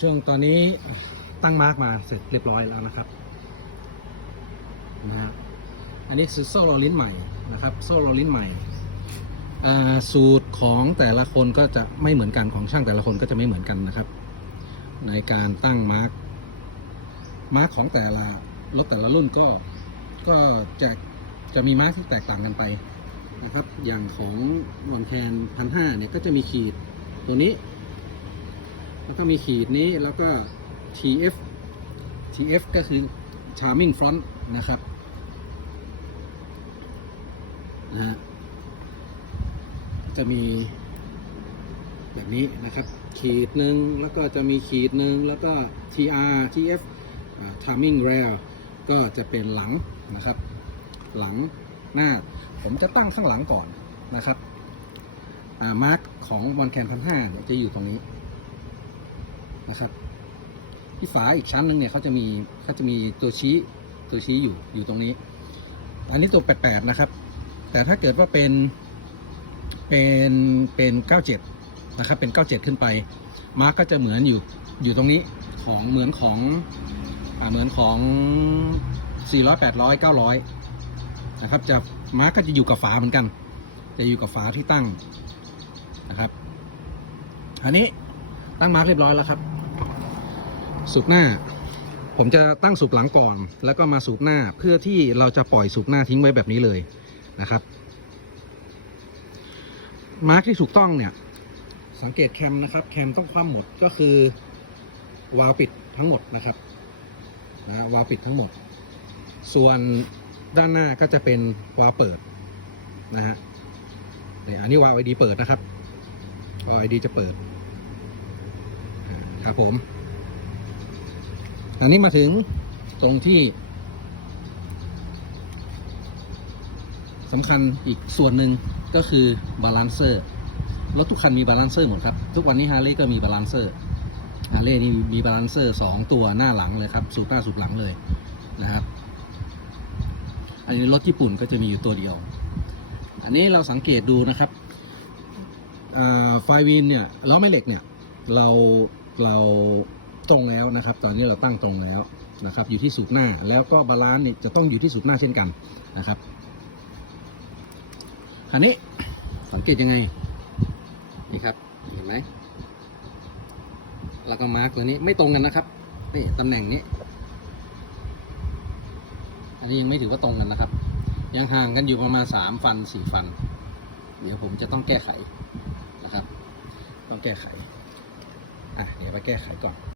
ช่วงตอนนี้ตั้งมาร์กมาเสร็จเรียบร้อยแล้วนะครับนะฮะอันนี้คือโซ่โรลลิ้นใหม่นะครับโซ่โรลลิ้นใหม่สูตรของแต่ละคนก็จะไม่เหมือนกันของช่างแต่ละคนก็จะไม่เหมือนกันนะครับ ในการตั้งมาร์กมาร์กของแต่ละรถแต่ละรุ่นก็ก็จะจะมีมาร์กที่แตกต่างกันไปนะครับ อย่างของวอนแคนพันห้าเนี่ยก็จะมีขีดตัวนี้ แล้วก็มีขีดนี้แล้วก็ TF TF ก็คือ Charming Front นะครับนะฮะจะมีแบบนี้นะครับ ขีดหนึ่งแล้วก็จะมีขีดหนึ่งแล้วก็ TR TF Timing Rail ก็จะเป็นหลังนะครับ หลังหน้า ผมจะตั้งข้างหลังก่อนนะครับมาร์กของบอลแคนพันห้าจะอยู่ตรงนี้ นะครับ ที่ฝาอีกชั้นหนึ่งเนี่ยเขาจะมีเขาจะมีตัวชี้ตัวชี้อยู่อยู่ตรงนี้ อันนี้ตัว88นะครับ แต่ถ้าเกิดว่าเป็นเป็นเป็น97นะครับ เป็น97ขึ้นไป มาร์กก็จะเหมือนอยู่อยู่ตรงนี้ของเหมือนของอเหมือนของ400 800 900นะครับ จะมาร์กก็จะอยู่กับฝาเหมือนกัน จะอยู่กับฝาที่ตั้งนะครับอันนี้ตั้งมาร์กเรียบร้อยแล้วครับ สูบหน้า ผมจะตั้งสูบหลังก่อน แล้วก็มาสูบหน้าเพื่อที่เราจะปล่อยสูบหน้าทิ้งไว้แบบนี้เลยนะครับ มาร์กที่ถูกต้องเนี่ย สังเกตแคมนะครับ แคมต้องคว่ำหมดก็คือวาล์วปิดทั้งหมดนะครับนะวาล์วปิดทั้งหมด ส่วนด้านหน้าก็จะเป็นวาล์วเปิดนะฮะเนี่ยอันนี้วาล์วไอดีเปิดนะครับวาล์วไอดีจะเปิด ครับผม อันนี้มาถึงตรงที่สำคัญอีกส่วนหนึ่งก็คือบาลานเซอร์รถทุกคันมีบาลานเซอร์หมดครับ ทุกวันนี้ฮาร์เลย์ก็มีบาลานเซอร์ฮาร์เลย์นี่มีบาลานเซอร์สองตัวหน้าหลังเลยครับ สูบหน้าสูบหลังเลยนะครับ อันนี้รถญี่ปุ่นก็จะมีอยู่ตัวเดียว อันนี้เราสังเกตดูนะครับไฟวินเนี่ยล้อแม่เหล็กเนี่ย เรา เราตรงแล้วนะครับ ตอนนี้เราตั้งตรงแล้วนะครับ อยู่ที่สูบหน้าแล้วก็บาลานซ์เนี่ยจะต้องอยู่ที่สูบหน้าเช่นกันนะครับคันนี้สังเกตยังไงนี่ครับเห็นไหมแล้วก็มาร์กตัวนี้ไม่ตรงกันนะครับนี่ตำแหน่งนี้ อันนี้ยังไม่ถือว่าตรงกันนะครับ ยังห่างกันอยู่ประมาณสามฟันสี่ฟัน เดี๋ยวผมจะต้องแก้ไขนะครับ ต้องแก้ไข อะเดี๋ยวไปแก้ไขก่อน